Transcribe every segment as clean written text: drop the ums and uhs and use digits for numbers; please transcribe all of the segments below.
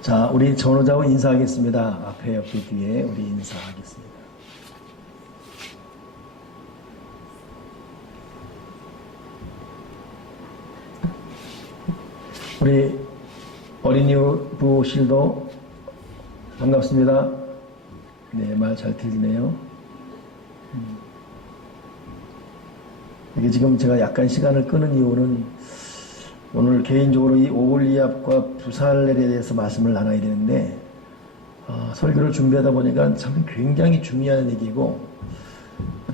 자, 우리 전호자와 인사하겠습니다. 앞에 옆에 뒤에 우리 인사하겠습니다. 우리 어린이부실도 반갑습니다. 네, 말 잘 들리네요. 이게 지금 제가 약간 시간을 끄는 이유는 오늘 개인적으로 이 오골리압과 부살렐에 대해서 말씀을 나눠야 되는데 설교를 준비하다 보니까 참 굉장히 중요한 얘기고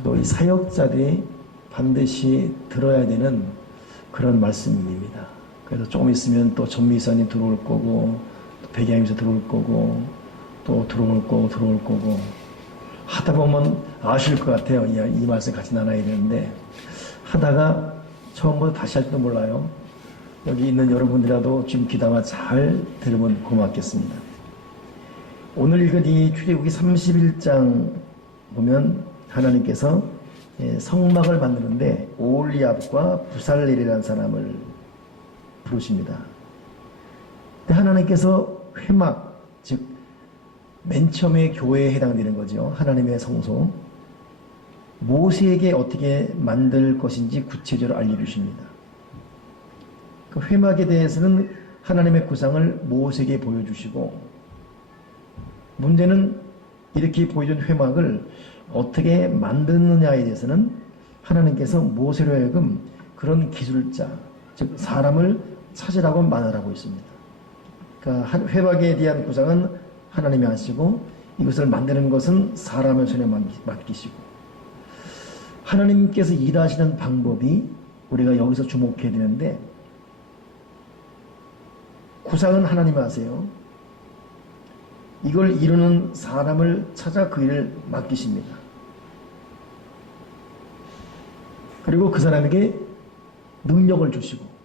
또 이 사역자들이 반드시 들어야 되는 그런 말씀입니다. 그래서 조금 있으면 또 전미사님 들어올 거고 또 백양임사 들어올 거고 또 들어올 거고 하다 보면 아실 것 같아요. 이 말씀 같이 나눠야 되는데 하다가 처음부터 다시 할지도 몰라요. 여기 있는 여러분들이라도 지금 귀담아 잘 들으면 고맙겠습니다. 오늘 읽은 이 출애굽기 31장 보면 하나님께서 성막을 만드는데 오홀리압과 부살렐이라는 사람을 부르십니다. 근데 하나님께서 회막, 즉 맨 처음에 교회에 해당되는 거죠. 하나님의 성소. 모세에게 어떻게 만들 것인지 구체적으로 알려주십니다. 그 회막에 대해서는 하나님의 구상을 모세에게 보여주시고 문제는 이렇게 보여준 회막을 어떻게 만드느냐에 대해서는 하나님께서 모세로 하여금 그런 기술자, 즉 사람을 찾으라고 말하고 있습니다. 그러니까 회막에 대한 구상은 하나님이 하시고 이것을 만드는 것은 사람의 손에 맡기시고 하나님께서 일하시는 방법이 우리가 여기서 주목해야 되는데 구상은 하나님이 하세요. 이걸 이루는 사람을 찾아 그 일을 맡기십니다. 그리고 그 사람에게 능력을 주시고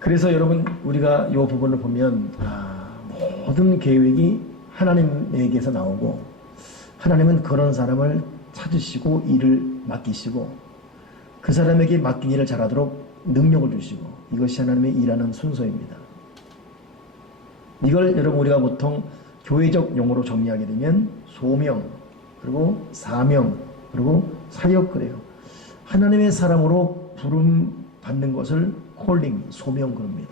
그래서 여러분 우리가 이 부분을 보면 모든 계획이 하나님에게서 나오고 하나님은 그런 사람을 찾으시고 일을 맡기시고 그 사람에게 맡긴 일을 잘하도록 능력을 주시고 이것이 하나님의 일하는 순서입니다. 이걸 여러분 우리가 보통 교회적 용어로 정리하게 되면 소명 그리고 사명 그리고 사역 그래요. 하나님의 사람으로 부름 받는 것을 콜링, 소명 그럽니다.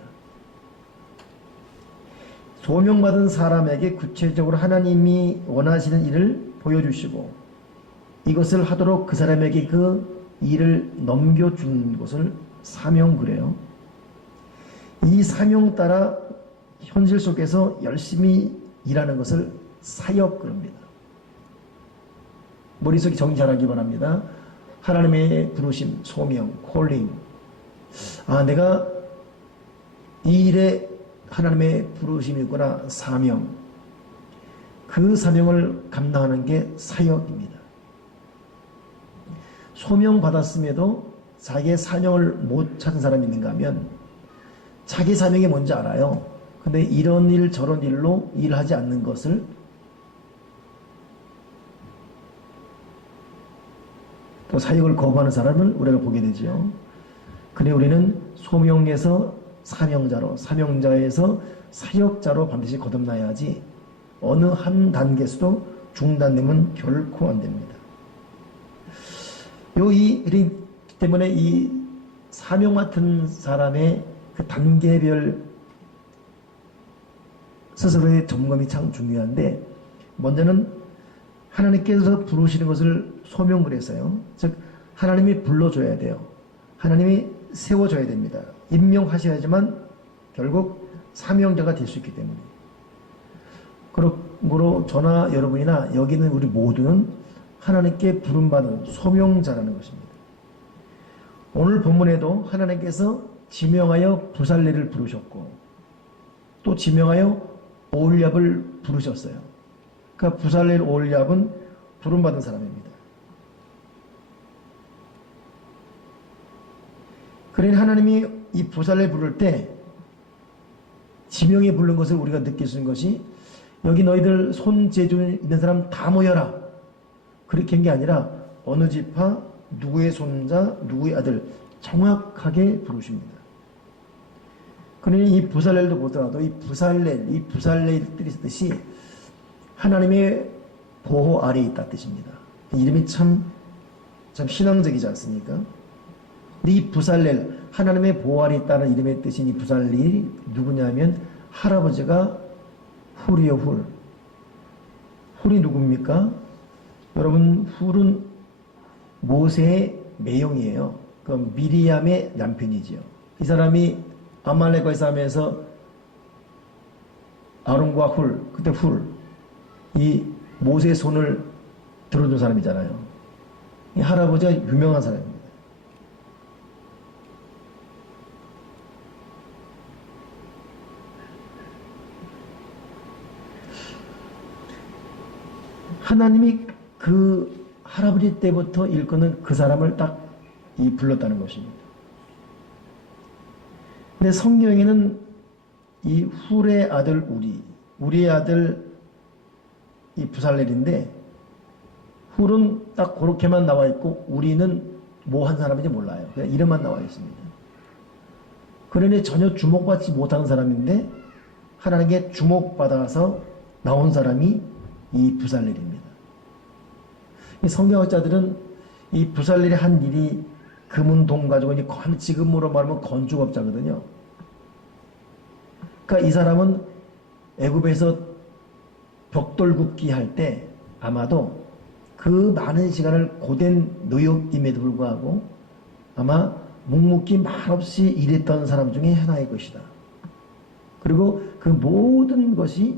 소명받은 사람에게 구체적으로 하나님이 원하시는 일을 보여주시고 이것을 하도록 그 사람에게 그 일을 넘겨주는 것을 사명 그래요. 이 사명 따라 현실 속에서 열심히 일하는 것을 사역 그럽니다. 머릿속에 정리 잘하기 바랍니다. 하나님의 부르심, 소명, 콜링. 내가 이 일에 하나님의 부르심이 있구나. 사명. 그 사명을 감당하는 게 사역입니다. 소명 받았음에도 자기의 사명을 못 찾은 사람이 있는가 하면 자기 사명이 뭔지 알아요. 근데 이런 일 저런 일로 일하지 않는 것을 또 사역을 거부하는 사람을 우리가 보게 되죠. 그래 우리는 소명에서 사명자로 사명자에서 사역자로 반드시 거듭나야지 어느 한 단계에서도 중단되면 결코 안 됩니다. 이 때문에 이 사명 맡은 사람의 그 단계별 스스로의 점검이 참 중요한데 먼저는 하나님께서 부르시는 것을 소명을 했어요. 즉 하나님이 불러줘야 돼요. 하나님이 세워줘야 됩니다. 임명하셔야지만 결국 사명자가 될 수 있기 때문에 그러므로 저나 여러분이나 여기 있는 우리 모두는 하나님께 부름받은 소명자라는 것입니다. 오늘 본문에도 하나님께서 지명하여 부살렐을 부르셨고 또 지명하여 오홀리압을 부르셨어요. 그러니까 부살렐 오홀리압은 부름받은 사람입니다. 그러니 하나님이 이 부살렐 부를 때 지명에 부른 것을 우리가 느낄 수 있는 것이 여기 너희들 손재주 있는 사람 다 모여라. 그렇게 한 게 아니라 어느 지파 누구의 손자 누구의 아들 정확하게 부르십니다. 그러니 이 부살렐도 보더라도 이 부살렐들이 뜻이 하나님의 보호 아래에 있다 뜻입니다. 이름이 참 신앙적이지 않습니까? 근데 이 부살렐, 하나님의 보호 아래에 있다는 이름의 뜻인 이 부살렐이 누구냐면 할아버지가 훌이요, 훌. 훌이 누굽니까? 여러분, 훌은 모세의 매형이에요. 그 미리암의 남편이지요. 이 사람이 아말렉과의 싸움에서 아론과 훌, 그때 훌, 이 모세의 손을 들어준 사람이잖아요. 이 할아버지가 유명한 사람입니다. 하나님이 그 할아버지 때부터 일컫는 그 사람을 딱 불렀다는 것입니다. 근데 성경에는 이 훌의 아들 우리의 아들 이 부살렐인데, 훌은 딱 그렇게만 나와 있고 우리는 뭐 한 사람인지 몰라요. 그냥 이름만 나와 있습니다. 그러니 전혀 주목받지 못하는 사람인데 하나님께 주목받아서 나온 사람이 이 부살렐입니다. 이 성경학자들은 이 부살렐이 한 일이 금은동 가지고 지금으로 말하면 건축업자거든요. 그러니까 이 사람은 애굽에서 벽돌 굽기 할 때 아마도 그 많은 시간을 고된 노역임에도 불구하고 아마 묵묵히 말없이 일했던 사람 중에 하나일 것이다. 그리고 그 모든 것이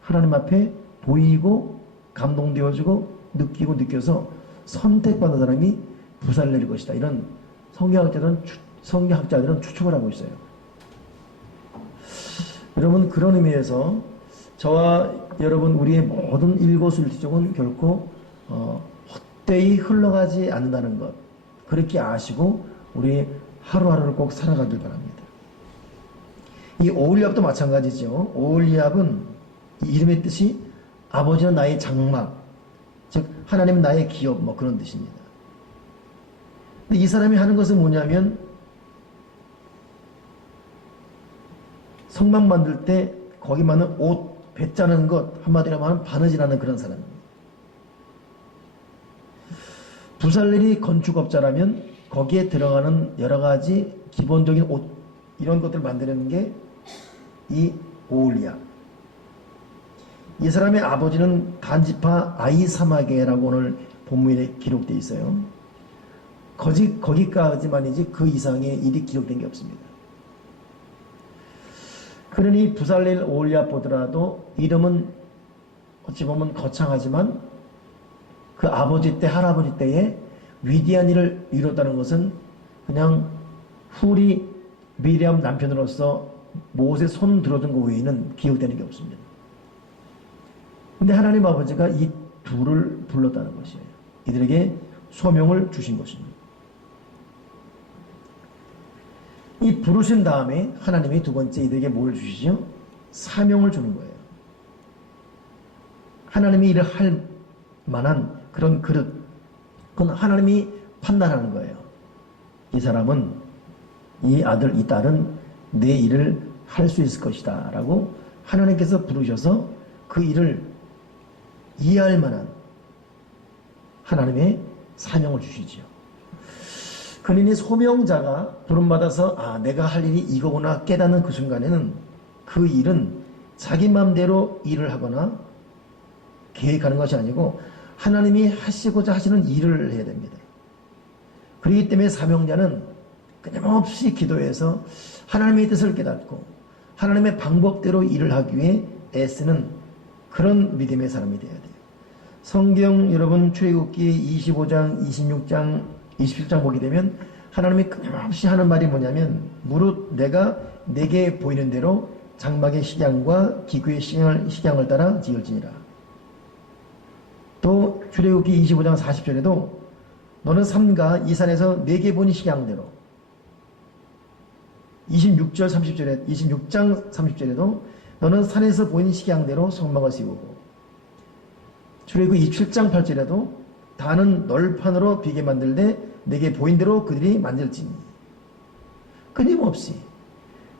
하나님 앞에 보이고 감동되어지고 느끼고 느껴서 선택받은 사람이 부살렐일 것이다. 이런 성경학자들은 추측을 하고 있어요. 여러분, 그런 의미에서 저와 여러분 우리의 모든 일거수일투족은 결코 헛되이 흘러가지 않는다는 것, 그렇게 아시고 우리 하루하루를 꼭 살아가길 바랍니다. 이 오홀리압도 마찬가지죠. 오홀리압은 이 이름의 뜻이 아버지는 나의 장막, 즉 하나님은 나의 기업, 뭐 그런 뜻입니다. 근데 이 사람이 하는 것은 뭐냐면 성막 만들 때 거기 맞는 옷 배짜는 것, 한마디로 말하면 바느질하는 그런 사람입니다. 부살렐이 건축업자라면 거기에 들어가는 여러 가지 기본적인 옷, 이런 것들을 만드는 게 이 오홀리압. 이 사람의 아버지는 단지파 아이사마게라고 오늘 본문에 기록되어 있어요. 거기까지만이지 그 이상의 일이 기록된 게 없습니다. 그러니 부살렐 오홀리압 보더라도 이름은 어찌 보면 거창하지만 그 아버지 때 할아버지 때에 위대한 일을 이뤘다는 것은 그냥 훌이 미리암 남편으로서 모세 손 들어준 것 외에는 기억되는 게 없습니다. 근데 하나님 아버지가 이 둘을 불렀다는 것이에요. 이들에게 소명을 주신 것입니다. 이 부르신 다음에 하나님이 두 번째 이들에게 뭘 주시죠? 사명을 주는 거예요. 하나님이 일을 할 만한 그런 그릇, 그건 하나님이 판단하는 거예요. 이 사람은, 이 아들, 이 딸은 내 일을 할 수 있을 것이다 라고 하나님께서 부르셔서 그 일을 이해할 만한 하나님의 사명을 주시지요. 그러니 소명자가 부름받아서 내가 할 일이 이거구나 깨닫는 그 순간에는 그 일은 자기 마음대로 일을 하거나 계획하는 것이 아니고 하나님이 하시고자 하시는 일을 해야 됩니다. 그렇기 때문에 사명자는 끊임없이 기도해서 하나님의 뜻을 깨닫고 하나님의 방법대로 일을 하기 위해 애쓰는 그런 믿음의 사람이 되어야 돼요. 성경 여러분 출애굽기 25장, 26장, 27장 보게 되면 하나님이 끊임없이 하는 말이 뭐냐면 무릇 내가 내게 보이는 대로 장막의 식양과 기구의 식양을 따라 지을지니라. 또 출애굽기 25장 40절에도 너는 삼가 이 산에서 내게 보니 식양대로, 26장 30절에도 너는 산에서 보인 식양대로 성막을 세우고, 출애굽기 27장 8절에도 다는 널판으로 비게 만들되 내게 보인 대로 그들이 만들지니. 끊임없이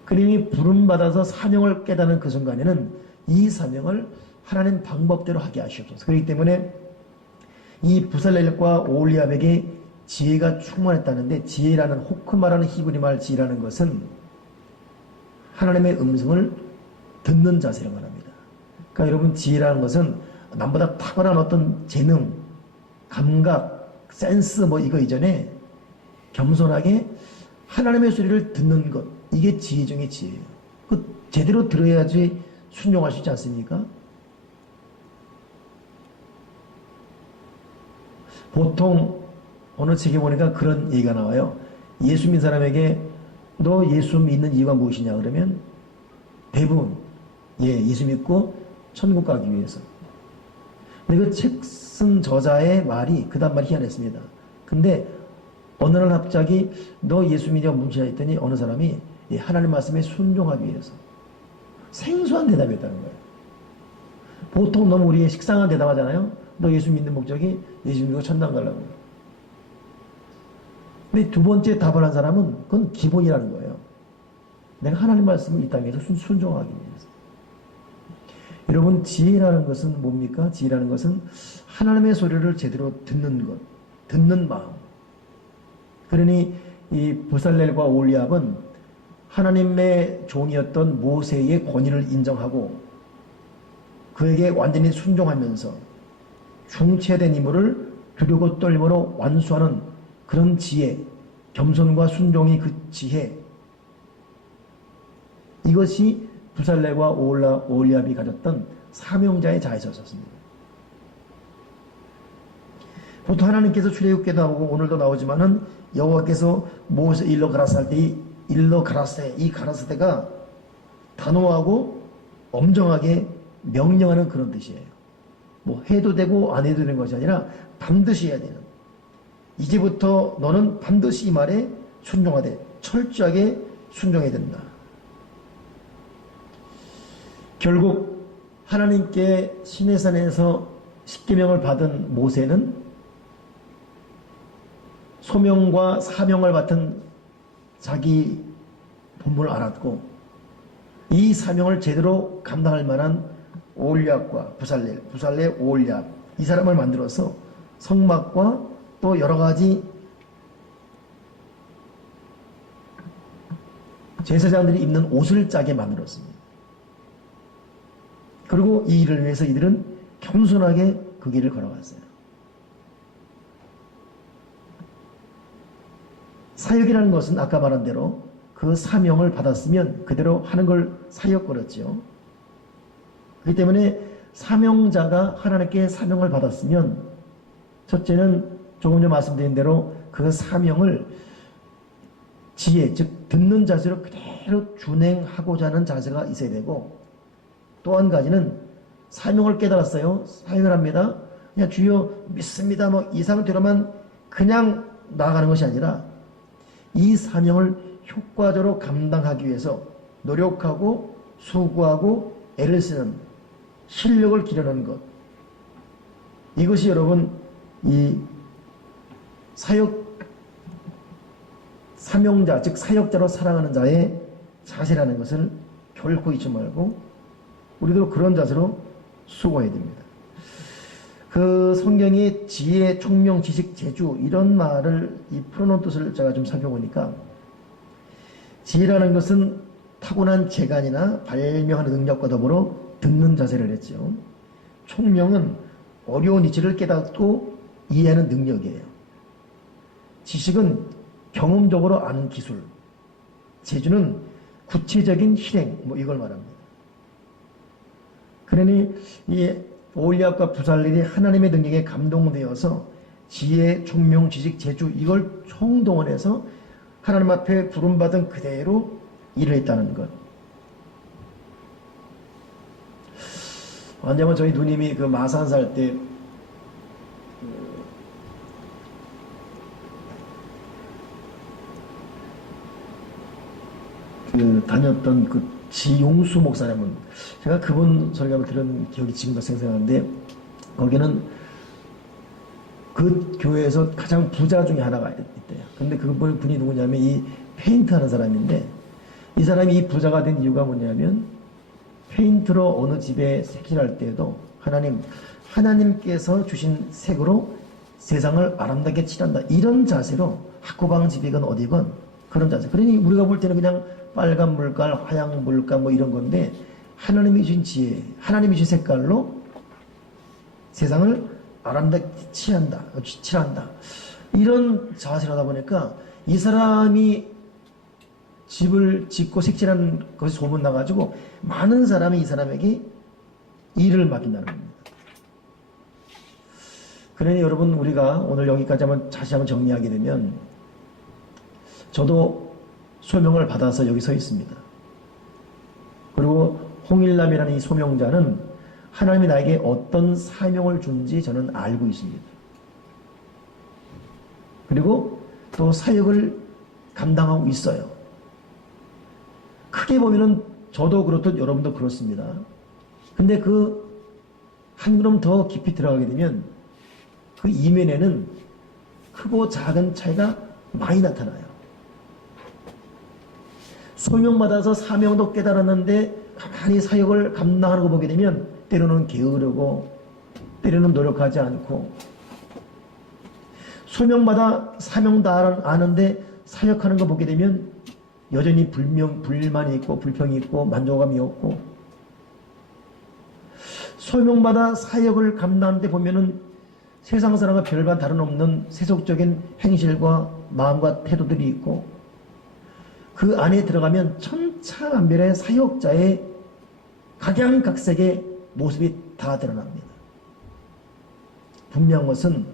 그님이 부름받아서 사명을 깨닫는 그 순간에는 이 사명을 하나님 방법대로 하게 하시옵소서. 그렇기 때문에 이 부살렐과 오홀리압에게 지혜가 충만했다는데, 지혜라는, 호크마라는 히브리 말 지혜라는 것은 하나님의 음성을 듣는 자세를 말합니다. 그러니까 여러분, 지혜라는 것은 남보다 탁월한 어떤 재능, 감각, 센스 뭐 이거 이전에 겸손하게 하나님의 소리를 듣는 것, 이게 지혜 중의 지혜예요. 그 제대로 들어야지 순종할 수 있지 않습니까? 보통 어느 책에 보니까 그런 얘기가 나와요. 예수 믿는 사람에게 너 예수 믿는 이유가 무엇이냐 그러면 대부분 예수 믿고 천국 가기 위해서. 근데 그 책 쓴 저자의 말이 그 다음 말이 희한했습니다. 근데 어느 날 갑자기 너 예수 믿냐 뭉치냐 했더니 어느 사람이 하나님 말씀에 순종하기 위해서. 생소한 대답이었다는 거예요. 보통 너무 우리의 식상한 대답하잖아요. 너 예수 믿는 목적이 예수 믿고 천당 가려고. 근데 두 번째 답을 한 사람은 그건 기본이라는 거예요. 내가 하나님 말씀을 이 땅에서 순종하기 위해서. 여러분, 지혜라는 것은 뭡니까? 지혜라는 것은 하나님의 소리를 제대로 듣는 것, 듣는 마음. 그러니 이 부살렐과 오홀리압은 하나님의 종이었던 모세의 권위를 인정하고 그에게 완전히 순종하면서 중체된 임무를 두려고 떨림으로 완수하는 그런 지혜, 겸손과 순종이 그 지혜, 이것이 부살렐과 오홀리압이 가졌던 사명자의 자세였습니다. 보통 하나님께서 출애굽기도 나오고 오늘도 나오지만은 여호와께서 모세 일러 가라사 할 때 이 일러 가라세, 이 가라사대가 단호하고 엄정하게 명령하는 그런 뜻이에요. 뭐 해도 되고 안 해도 되는 것이 아니라 반드시 해야 되는. 이제부터 너는 반드시 이 말에 순종하되 철저하게 순종해야 된다. 결국 하나님께 시내산에서 십계명을 받은 모세는 소명과 사명을 맡은 자기 본분을 알았고 이 사명을 제대로 감당할 만한 오홀리압과 부살렐 오홀리압, 이 사람을 만들어서 성막과 또 여러 가지 제사장들이 입는 옷을 짜게 만들었습니다. 그리고 이 일을 위해서 이들은 겸손하게 그 길을 걸어갔어요. 사역이라는 것은 아까 말한 대로 그 사명을 받았으면 그대로 하는 걸 사역 그랬죠. 그렇기 때문에 사명자가 하나님께 사명을 받았으면 첫째는 조금 전에 말씀드린 대로 그 사명을 지혜, 즉 듣는 자세로 그대로 준행하고자 하는 자세가 있어야 되고, 또 한 가지는 사명을 깨달았어요. 사역을 합니다. 그냥 주여 믿습니다. 뭐 이 상태로만 그냥 나아가는 것이 아니라 이 사명을 효과적으로 감당하기 위해서 노력하고 수고하고 애를 쓰는 실력을 기르는 것. 이것이 여러분 이 사명자, 즉 사역자로 살아가는 자의 자세라는 것을 결코 잊지 말고 우리도 그런 자세로 수고해야 됩니다. 그 성경이 지혜, 총명, 지식, 재주 이런 말을 이 풀어놓은 뜻을 제가 좀 살펴보니까 지혜라는 것은 타고난 재간이나 발명하는 능력과 더불어 듣는 자세를 했죠. 총명은 어려운 이치를 깨닫고 이해하는 능력이에요. 지식은 경험적으로 아는 기술, 재주는 구체적인 실행, 뭐 이걸 말합니다. 그러니 이 오홀리압과 부살렐이 하나님의 능력에 감동되어서 지혜, 총명, 지식, 재주 이걸 총동원해서 하나님 앞에 부름받은 그대로 일을 했다는 것. 왜냐면 저희 누님이 그 마산 살 때 다녔던 그 지용수 목사님은 제가 그분 설교를 들은 기억이 지금도 생생한데, 거기는 그 교회에서 가장 부자 중에 하나가 있대요. 근데 그분이 누구냐면 이 페인트 하는 사람인데, 이 사람이 이 부자가 된 이유가 뭐냐면 페인트로 어느 집에 색칠할 때에도 하나님께서 주신 색으로 세상을 아름답게 칠한다. 이런 자세로 학구방 집이건 어디건 그런 자세. 그러니 우리가 볼 때는 그냥 빨간 물깔, 하얀 물깔 뭐 이런 건데 하나님이 주신 지혜, 하나님이 주신 색깔로 세상을 아름답게 칠한다. 이런 자세로 하다 보니까 이 사람이 집을 짓고 색칠한 것이 소문나가지고 많은 사람이 이 사람에게 일을 맡긴다는 겁니다. 그러니 여러분 우리가 오늘 여기까지 다시 한번 정리하게 되면 저도 소명을 받아서 여기 서 있습니다. 그리고 홍일남이라는 이 소명자는 하나님이 나에게 어떤 사명을 준지 저는 알고 있습니다. 그리고 또 사역을 감당하고 있어요. 크게 보면은 저도 그렇듯 여러분도 그렇습니다. 근데 그 한 걸음 더 깊이 들어가게 되면 그 이면에는 크고 작은 차이가 많이 나타나요. 소명받아서 사명도 깨달았는데 가만히 사역을 감당하는 거 보게 되면 때로는 게으르고 때로는 노력하지 않고 소명받아 사명도 아는데 사역하는 거 보게 되면 여전히 불만이 있고 불평이 있고 만족감이 없고 소명받아 사역을 감당하는데 보면은 세상 사람과 별반 다름없는 세속적인 행실과 마음과 태도들이 있고 그 안에 들어가면 천차만별의 사역자의 각양각색의 모습이 다 드러납니다. 분명한 것은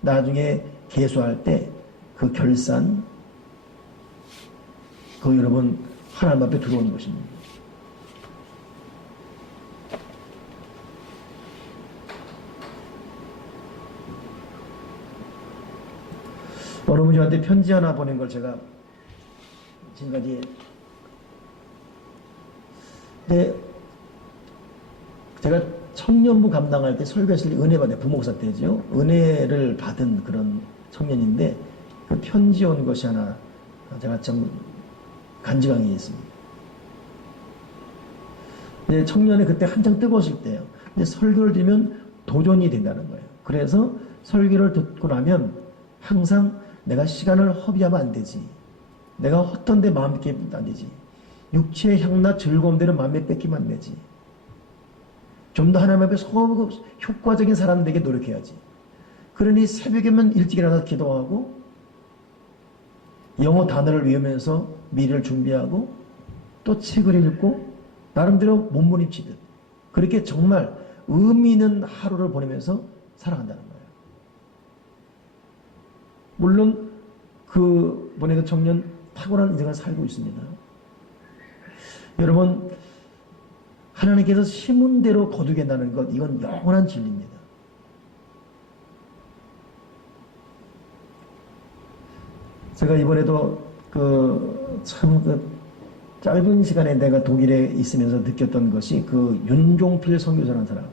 나중에 계수할 때 그 결산 그 여러분 하나님 앞에 들어오는 것입니다. 어느 분이 저한테 편지 하나 보낸 걸 제가 지금까지 근데 제가 청년부 감당할 때 설교실 은혜 받은 부목사 때죠. 은혜를 받은 그런 청년인데 그 편지 온 것이 하나 제가 좀 간직한 게 있습니다. 근데 청년이 그때 한창 뜨거웠을 때예요. 근데 설교를 들으면 도전이 된다는 거예요. 그래서 설교를 듣고 나면 항상 내가 시간을 허비하면 안 되지. 내가 헛된데 마음 뺏기면 안 되지. 육체의 향나 즐거움대로 마음에 뺏기면 안 되지. 좀 더 하나님 앞에 효과적인 사람 되게 노력해야지. 그러니 새벽에만 일찍 일어나서 기도하고 영어 단어를 외우면서 미래를 준비하고 또 책을 읽고 나름대로 몸부림치듯 그렇게 정말 의미 있는 하루를 보내면서 살아간다는 거예요. 물론 그 보내던 청년 탁월한 인생을 살고 있습니다. 여러분 하나님께서 심은 대로 거두겠다는 것 이건 영원한 진리입니다. 제가 이번에도 짧은 시간에 내가 독일에 있으면서 느꼈던 것이 그 윤종필 선교사라는 사람.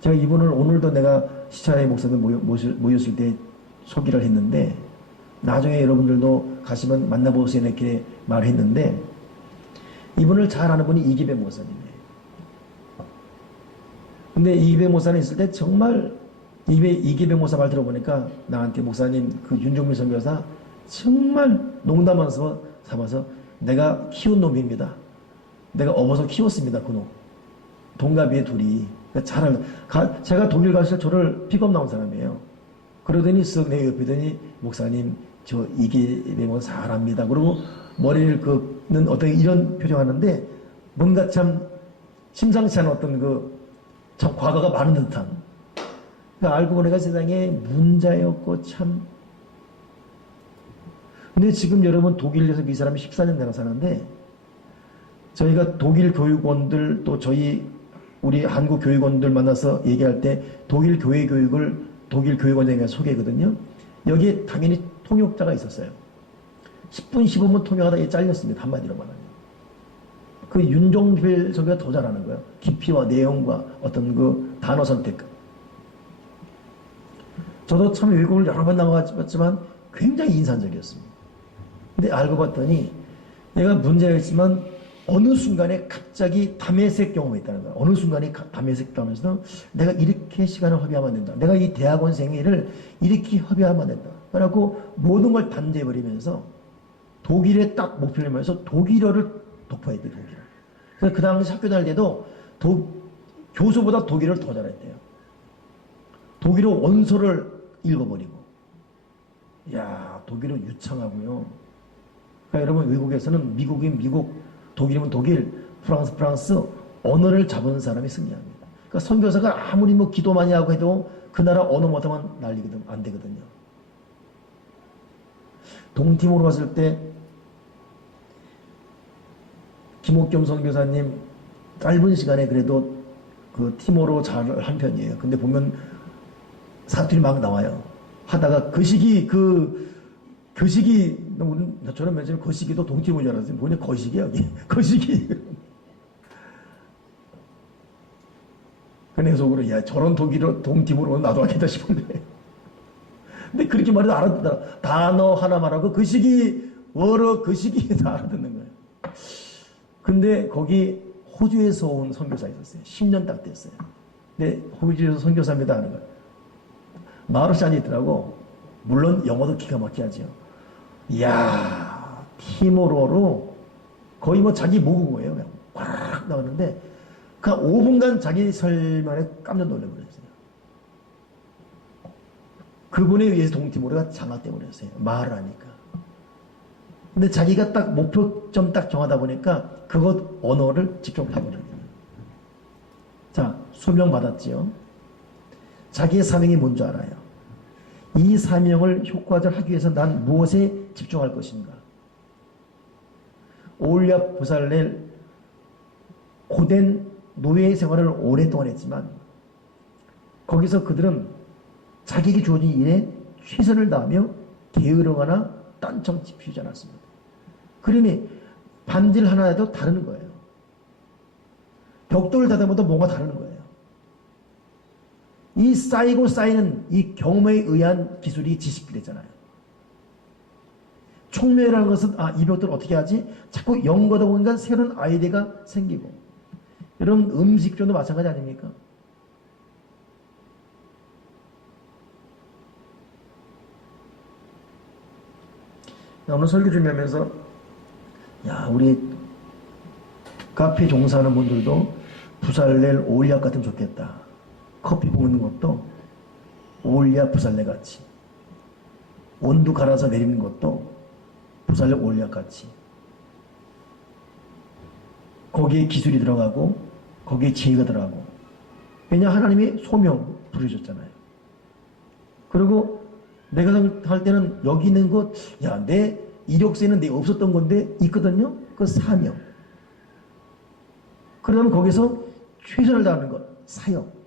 제가 이분을 오늘도 내가 시차의 목사들 모였을 때 소개를 했는데 나중에 여러분들도 가시면 만나보세요 이렇게 말했는데 이분을 잘 아는 분이 이기배 목사님이에요. 근데 이기배 목사님 있을 때 정말 이기배 목사 말 들어보니까 나한테 목사님 그 윤종필 선교사 정말 농담하면서 삼아서 내가 키운 놈입니다. 내가 업어서 키웠습니다. 그 놈. 동갑이에 둘이. 제가 독일 갔을 때 저를 픽업 나온 사람이에요. 그러더니 쓱 내 옆에 더니 목사님 저 이기배 목사 잘합니다. 그리고 머리를 긋는 어떤 이런 표정하는데 뭔가 참 심상치 않은 어떤 참 과거가 많은 듯한. 그러니까 알고 보니까 세상에 문자였고 참. 근데 지금 여러분 독일에서 이 사람이 14년 내가 사는데 저희가 독일 교육원들 또 우리 한국 교육원들 만나서 얘기할 때 독일 교회 교육을 독일 교육원장이 소개거든요. 여기에 당연히 통역자가 있었어요. 10분 15분 통역하다 잘렸습니다. 한마디로 말하면. 그 윤종필 선교가 더 잘하는 거예요. 깊이와 내용과 어떤 그 단어 선택. 저도 참 외국을 여러 번 나가봤지만 굉장히 인상적이었습니다. 근데 알고 봤더니 얘가 문제가 있지만 어느 순간에 갑자기 담에색 경험이 있다는 거야. 어느 순간에 담에색 경험에서 내가 이렇게 시간을 허비하면 안 된다. 내가 이 대학원 생애를 이렇게 허비하면 안 된다. 그래갖고 모든 걸 단죄해버리면서 독일에 딱 목표를 하면서 독일어를 독파했대, 독일어. 그래서 그 당시 학교 다닐 때도 교수보다 독일어를 더 잘했대요. 독일어 원서를 읽어버리고. 이야, 독일어 유창하고요. 그러니까 여러분, 외국에서는 미국인 미국, 독일이면 독일, 프랑스 언어를 잡은 사람이 승리합니다. 그러니까 선교사가 아무리 뭐 기도 많이 하고 해도 그 나라 언어 못하면 난리거든, 안 되거든요. 동티모르 갔을 때 김옥겸 선교사님 짧은 시간에 그래도 그 티모로 잘 한 편이에요. 근데 보면 사투리 막 나와요. 하다가 그 시기 저는 맨 처음에 거시기도 동티모인 줄 알았어요. 뭐냐, 거시기야, 여기. 거시기. 그내 속으로, 야, 저런 독일어, 동티모로 나도 하겠다 싶은데. 근데 그렇게 말해도 알아듣더라. 단어 하나 말하고 그 시기, 그 시기 다 알아듣는 거예요. 근데 거기 호주에서 온 선교사 있었어요. 10년 딱 됐어요. 근데 호주에서 선교사입니다 하는 거예요. 마르샨이 있더라고. 물론 영어도 기가 막히하죠. 이야, 티모로로 거의 뭐 자기 모국어예요. 그냥 꽉 나왔는데 그 5분간 자기 설명에 깜짝 놀라버렸어요. 그분에 의해서 동티모르가 장악돼버렸어요. 말을 하니까. 근데 자기가 딱 목표점 딱 정하다 보니까 그것 언어를 직접 파버려요. 자, 소명 받았지요. 자기의 사명이 뭔지 알아요. 이 사명을 효과적으로 하기 위해서 난 무엇에 집중할 것인가. 오울랴 부살렐 고된 노예 생활을 오랫동안 했지만 거기서 그들은 자기에게 주어진 일에 최선을 다하며 게으르거나 딴청 피우지 않았습니다. 그러니 반질 하나라도 다르는 거예요. 벽돌을 다듬어도 뭔가 다르는 거예요. 이 쌓이고 쌓이는 이 경험에 의한 기술이 지식이랬잖아요. 총명이라는 것은 이 벽돌을 어떻게 하지? 자꾸 연구하다 보니까 새로운 아이디어가 생기고. 여러분, 음식점도 마찬가지 아닙니까? 오늘 설교 준비하면서 우리 카페 종사하는 분들도 부살렐 오일리아 같으면 좋겠다. 커피 먹는 것도 오일리아 부살렐 같이, 온도 갈아서 내리는 것도 부살렐 오일리아 같이, 거기에 기술이 들어가고 거기에 지혜가 들어가고. 왜냐, 하나님이 소명 부르셨잖아요. 그리고 내가 할 때는 여기 있는 것, 내 이력서에는 내가 없었던 건데 있거든요. 그 사명. 그러면 거기서 최선을 다하는 것, 사역.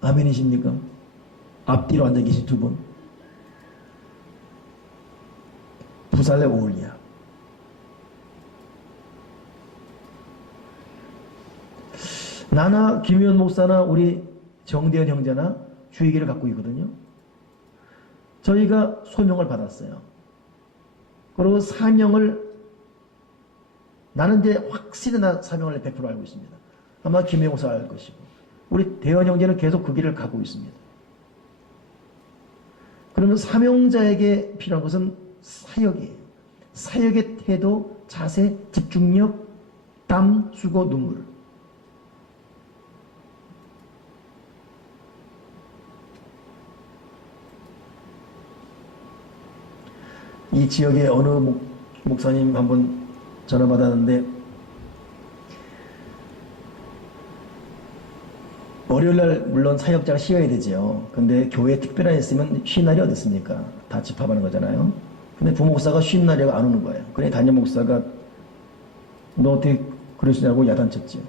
아멘이십니까? 앞뒤로 앉아 계신 두 분. 부살렐 오일리아. 나나 김의원 목사나 우리 정대현 형제나 주의기를 갖고 있거든요. 저희가 소명을 받았어요. 그리고 사명을, 나는 이제 확실히 사명을 100% 알고 있습니다. 아마 김의원 목사 알 것이고, 우리 대현 형제는 계속 그 길을 가고 있습니다. 그러면 사명자에게 필요한 것은 사역이에요. 사역의 태도, 자세, 집중력, 땀, 수고, 눈물. 이 지역의 어느 목사님 한번 전화 받았는데, 월요일날 물론 사역자가 쉬어야 되죠. 근데 교회에 특별한 일 있으면 쉰 날이 어디 있습니까? 다 집합하는 거잖아요. 근데 부목사가 쉰 날이 안 오는 거예요. 그래 담임 목사가 너 어떻게 그러시냐고 야단쳤지요.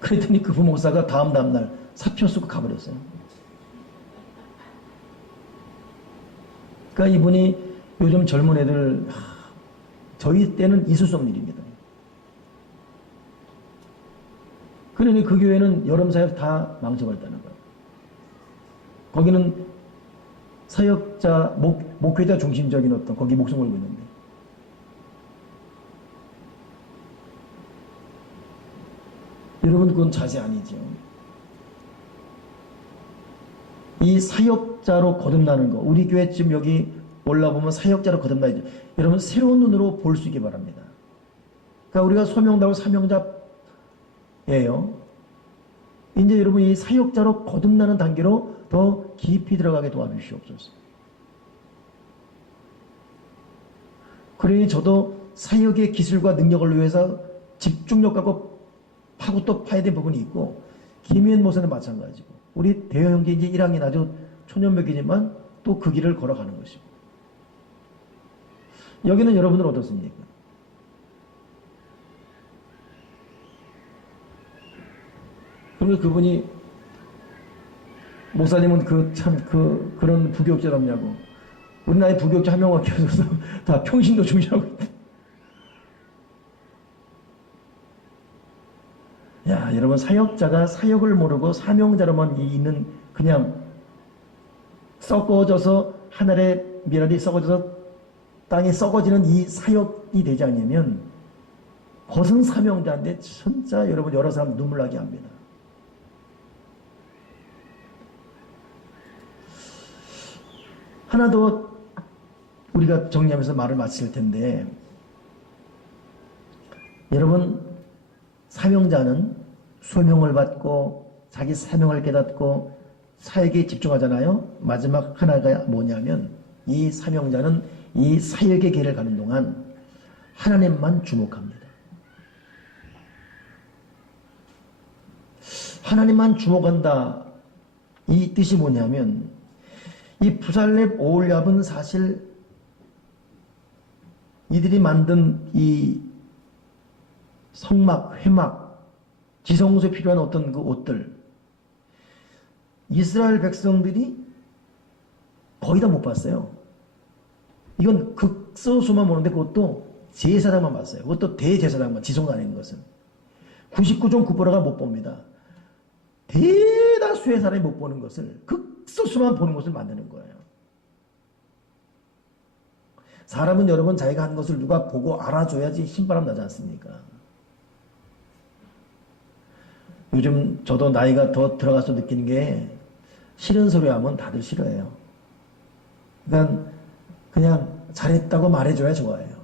그랬더니 그 부목사가 다음날 사표 쓰고 가버렸어요. 그러니까 이분이 요즘 젊은 애들, 저희 때는 있을 수 없는 일입니다. 그러니 그 교회는 여름 사역 다 망쳐버렸다는 거예요. 거기는 사역자, 목회자 중심적인 어떤 거기 목숨 걸고 있는데 여러분 그건 자세 아니죠. 이 사역자로 거듭나는 거 우리 교회 지금 여기 올라보면 사역자로 거듭나야죠. 여러분 새로운 눈으로 볼 수 있기 바랍니다. 그러니까 우리가 소명다고 사명자예요. 이제 여러분 이 사역자로 거듭나는 단계로 더 깊이 들어가게 도와주시옵소서. 그러니 저도 사역의 기술과 능력을 위해서 집중력 갖고 파고 또 파야 될 부분이 있고 김희연 목사는 마찬가지고 우리 대형 형제 이제 1학년 아주 초년백이지만 또 그 길을 걸어가는 것이고 여기는 여러분들 어떻습니까? 그러면 그분이 목사님은 그런 부교육자 없냐고. 우리 나이 부교육자 한 명밖에 없어서 다 평신도 중시하고 있다. 야, 여러분 사역자가 사역을 모르고 사명자로만 있는 그냥 썩어져서 하늘의 미랄이 썩어져서 땅에 썩어지는 이 사역이 되지 않으면 벗은 사명자인데 진짜 여러분 여러 사람 눈물 나게 합니다. 하나 더 우리가 정리하면서 말을 마칠 텐데 여러분 사명자는 소명을 받고 자기 사명을 깨닫고 사역에 집중하잖아요. 마지막 하나가 뭐냐면 이 사명자는 이 사역의 길을 가는 동안 하나님만 주목합니다. 하나님만 주목한다. 이 뜻이 뭐냐면 이 부살렙 오홀리압은 사실 이들이 만든 이 성막, 회막, 지성소에 필요한 어떤 그 옷들 이스라엘 백성들이 거의 다 못 봤어요. 이건 극소수만 보는데 그것도 제사장만 봤어요. 그것도 대제사장만 지성 안에 있는 것은 99.9%가 못 봅니다. 대다수의 사람이 못 보는 것을 극소수만 보는 것을 만드는 거예요. 사람은 여러분 자기가 한 것을 누가 보고 알아줘야지 신바람 나지 않습니까? 요즘 저도 나이가 더 들어가서 느끼는 게 싫은 소리 하면 다들 싫어해요. 그러니까 그냥 잘했다고 말해줘야 좋아해요.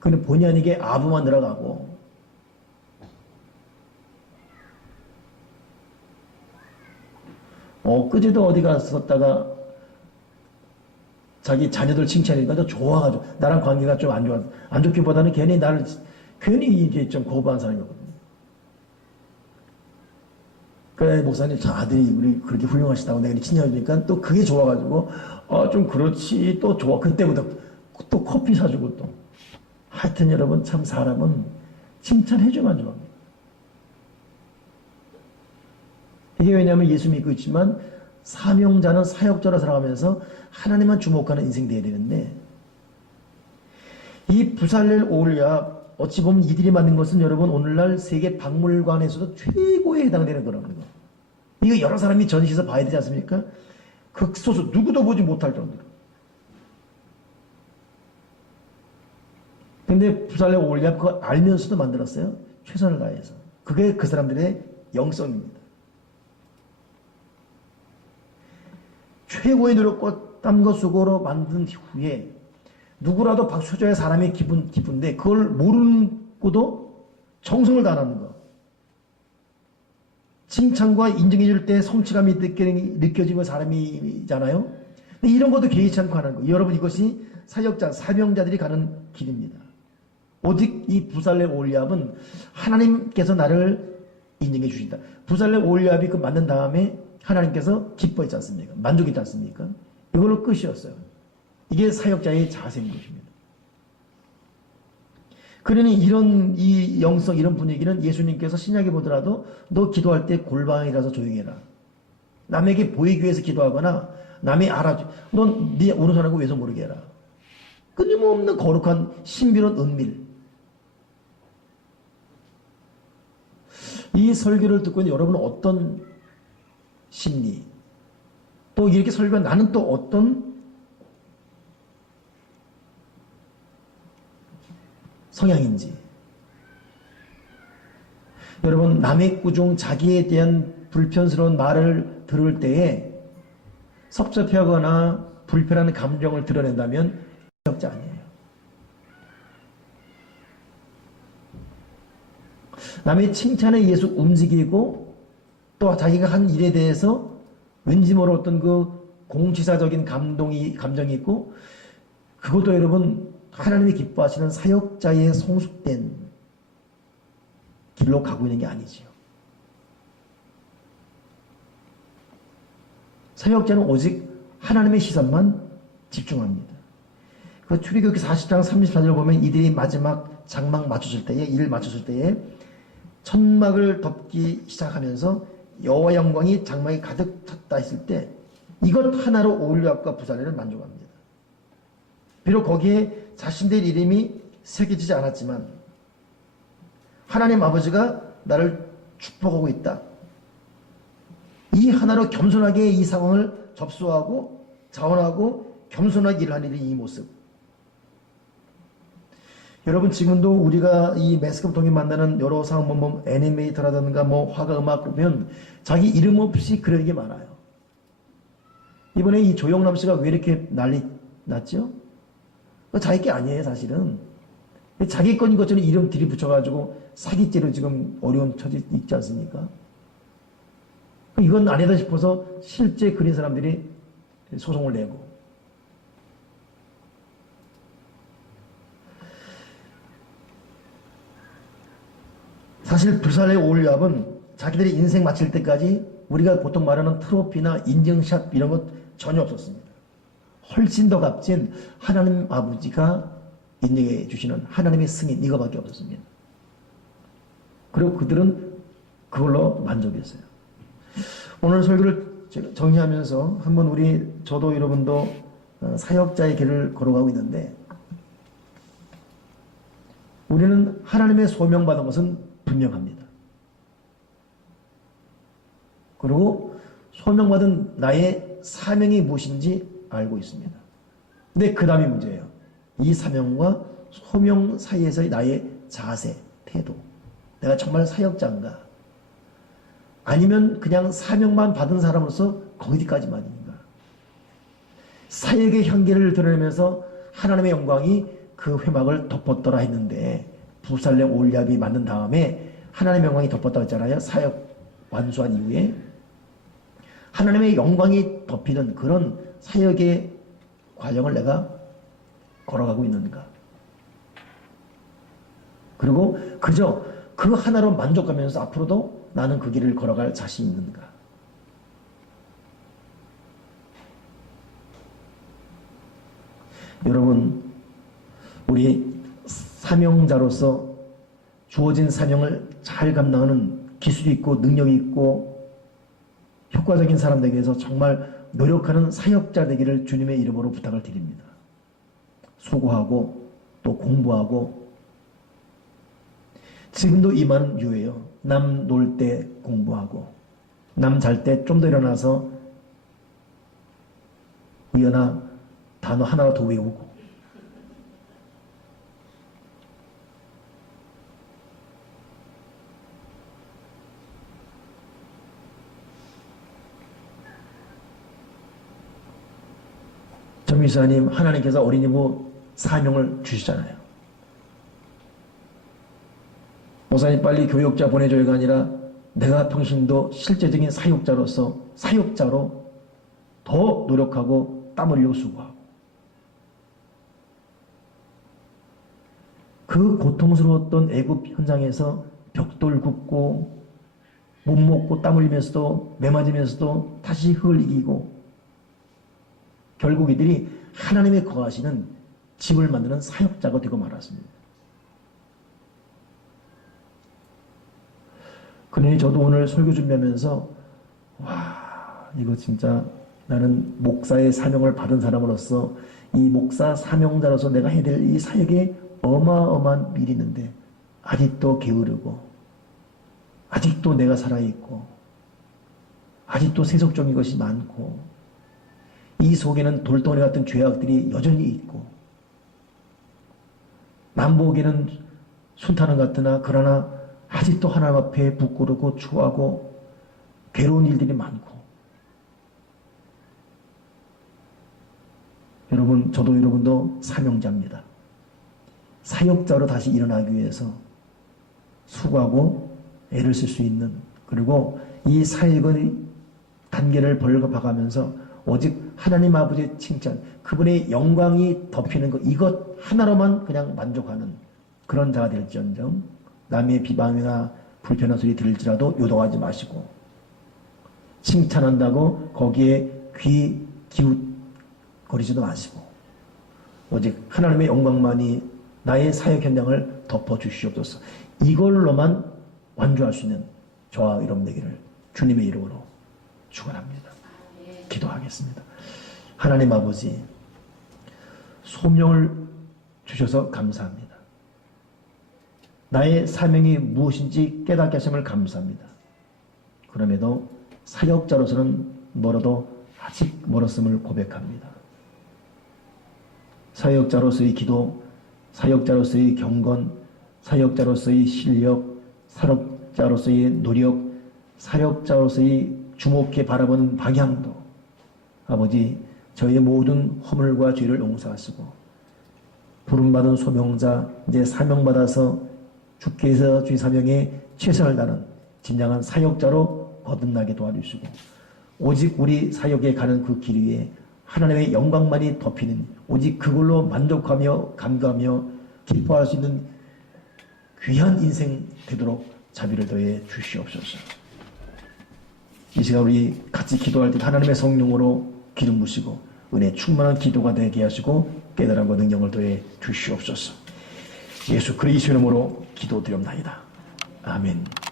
근데 본의 아니게 아부만 들어가고 엊그제도 어디 갔었다가 자기 자녀들 칭찬하니까 더 좋아가지고 나랑 관계가 좀 안 좋아 안 좋기보다는 괜히 나를 괜히 이제 좀 거부한 사람이거든요. 그래 목사님 저 아들이 우리 그렇게 훌륭하시다고 내가 칭찬해주니까 또 그게 좋아가지고 좀 그렇지 또 좋아 그때부터 또 커피 사주고 또 하여튼 여러분 참 사람은 칭찬해줘만 좋아합니다. 이게 왜냐하면 예수 믿고 있지만 사명자는 사역자로 살아가면서 하나님만 주목하는 인생이 돼야 되는데 이 부살렐 오홀리압 어찌 보면 이들이 만든 것은 여러분 오늘날 세계 박물관에서도 최고에 해당되는 그런 거. 이거 여러 사람이 전시해서 봐야 되지 않습니까? 극소수 누구도 보지 못할 정도로. 근데 부살렐 오홀리압 그거 알면서도 만들었어요. 최선을 다해서. 그게 그 사람들의 영성입니다. 최고의 노력과 땀과 수고로 만든 후에 누구라도 박수 쳐줘야 사람이 기쁜데 그걸 모르고도 정성을 다하는 거. 칭찬과 인정해줄 때 성취감이 느껴지는 사람이잖아요. 근데 이런 것도 개의치 않고 하는 거. 여러분 이것이 사역자, 사명자들이 가는 길입니다. 오직 이 부살렙 오홀리압은 하나님께서 나를 인정해 주신다. 부살렙 오홀리압이 그 만든 다음에 하나님께서 기뻐했지 않습니까? 만족했지 않습니까? 이걸로 끝이었어요. 이게 사역자의 자세인 것입니다. 그러니 이 영성, 이런 분위기는 예수님께서 신약에 보더라도 너 기도할 때 골방이라서 조용히 해라. 남에게 보이기 위해서 기도하거나 남이 알아줘. 넌 네 오른손하고 왼손 모르게 해라. 끊임없는 거룩한 신비로운 은밀. 이 설교를 듣고 있는 여러분은 어떤 심리, 또 이렇게 설교한 나는 또 어떤 성향인지. 여러분, 남의 꾸중 자기에 대한 불편스러운 말을 들을 때에 섭섭해하거나 불편한 감정을 드러낸다면 사역자 아니에요. 남의 칭찬에 의해서 움직이고 또 자기가 한 일에 대해서 왠지 모를 어떤 그 공치사적인 감정이 있고, 그것도 여러분 하나님이 기뻐하시는 사역자의 성숙된 길로 가고 있는 게 아니지요. 사역자는 오직 하나님의 시선만 집중합니다. 그 출애굽기 40장 34절 보면 이들이 마지막 장막 맞췄을 때에, 일을 맞췄을 때에 천막을 덮기 시작하면서 여호와 영광이 장막에 가득 찼다 했을 때 이것 하나로 오홀리압과 부살레를 만족합니다. 비록 거기에 자신들 이름이 새겨지지 않았지만 하나님 아버지가 나를 축복하고 있다. 이 하나로 겸손하게 이 상황을 접수하고 자원하고 겸손하게 일을 하는 이 모습. 여러분, 지금도 우리가 이 매스컴 통해 만나는 여러 상황, 뭐 애니메이터라든가 뭐 화가 음악 보면 자기 이름 없이 그런 게 많아요. 이번에 이 조영남 씨가 왜 이렇게 난리 났죠? 자기 게 아니에요, 사실은. 자기 건인 것처럼 이름 들이붙여가지고 사기죄로 지금 어려운 처지 있지 않습니까? 이건 아니다 싶어서 실제 그린 사람들이 소송을 내고. 사실 부살레 오홀리압은 자기들이 인생 마칠 때까지 우리가 보통 말하는 트로피나 인증샷 이런 것 전혀 없었습니다. 훨씬 더 값진 하나님 아버지가 인정해 주시는 하나님의 승인, 이거밖에 없었습니다. 그리고 그들은 그걸로 만족했어요. 오늘 설교를 정리하면서 한번 저도 여러분도 사역자의 길을 걸어가고 있는데, 우리는 하나님의 소명받은 것은 분명합니다. 그리고 소명받은 나의 사명이 무엇인지 알고 있습니다. 근데 그 다음이 문제예요. 이 사명과 소명 사이에서의 나의 자세, 태도. 내가 정말 사역자인가? 아니면 그냥 사명만 받은 사람으로서 거기까지만인가? 사역의 향기를 드러내면서 하나님의 영광이 그 회막을 덮었더라 했는데, 부살레 오홀리압이 만든 다음에 하나님의 영광이 덮었다고 했잖아요. 사역 완수한 이후에 하나님의 영광이 덮이는 그런 사역의 과정을 내가 걸어가고 있는가? 그리고 그저 그 하나로 만족하면서 앞으로도 나는 그 길을 걸어갈 자신이 있는가? 여러분, 우리 사명자로서 주어진 사명을 잘 감당하는 기술이 있고 능력이 있고 효과적인 사람 되기 위해서 정말 노력하는 사역자 되기를 주님의 이름으로 부탁을 드립니다. 수고하고 또 공부하고, 지금도 이 말은 유해요. 남 놀 때 공부하고, 남 잘 때 좀 더 일어나서 의연한 단어 하나 더 외우고, 전미사님, 하나님께서 어린이부 사명을 주시잖아요. 목사님 빨리 교육자 보내줘요가 아니라 내가 당신도 실제적인 사역자로 더 노력하고 땀 흘리고 수고하고, 그 고통스러웠던 애굽 현장에서 벽돌 굽고 못 먹고 땀 흘리면서도 매 맞으면서도 다시 흙을 이기고, 결국 이들이 하나님의 거하시는 집을 만드는 사역자가 되고 말았습니다. 그러니 저도 오늘 설교 준비하면서 이거 진짜 나는 목사의 사명을 받은 사람으로서 이 목사 사명자로서 내가 해야 될 이 사역에 어마어마한 일이 있는데 아직도 게으르고, 아직도 내가 살아있고, 아직도 세속적인 것이 많고, 이 속에는 돌덩어리 같은 죄악들이 여전히 있고 남보기에는 순탄한 것 같으나 그러나 아직도 하나님 앞에 부끄럽고 추하고 괴로운 일들이 많고 여러분 저도 여러분도 사명자입니다. 사역자로 다시 일어나기 위해서 수고하고 애를 쓸 수 있는 그리고 이 사역의 단계를 벌거봐가면서 오직 하나님 아버지의 칭찬 그분의 영광이 덮이는 것 이것 하나로만 그냥 만족하는 그런 자가 될지언정 남의 비방이나 불편한 소리 들을지라도 요동하지 마시고 칭찬한다고 거기에 귀 기웃거리지도 마시고 오직 하나님의 영광만이 나의 사역 현장을 덮어주시옵소서. 이걸로만 완주할 수 있는 저와 여러분 되기를 주님의 이름으로 축원합니다. 기도하겠습니다. 하나님 아버지 소명을 주셔서 감사합니다. 나의 사명이 무엇인지 깨닫게 하심을 감사합니다. 그럼에도 사역자로서는 멀어도 아직 멀었음을 고백합니다. 사역자로서의 기도, 사역자로서의 경건, 사역자로서의 실력, 사역자로서의 노력, 사역자로서의 주목해 바라보는 방향도 아버지 저희의 모든 허물과 죄를 용서하시고 부름받은 소명자 이제 사명받아서 주께서 주의 사명에 최선을 다하는 진정한 사역자로 거듭나게 도와주시고 오직 우리 사역에 가는 그 길 위에 하나님의 영광만이 덮이는 오직 그걸로 만족하며 감사하며 기뻐할 수 있는 귀한 인생 되도록 자비를 더해 주시옵소서. 이 시간 우리 같이 기도할 때 하나님의 성령으로 기름 부시고 은혜 충만한 기도가 되게 하시고 깨달음과 능력을 더해 주시옵소서. 예수 그리스도의 이름으로 기도드립나이다. 아멘.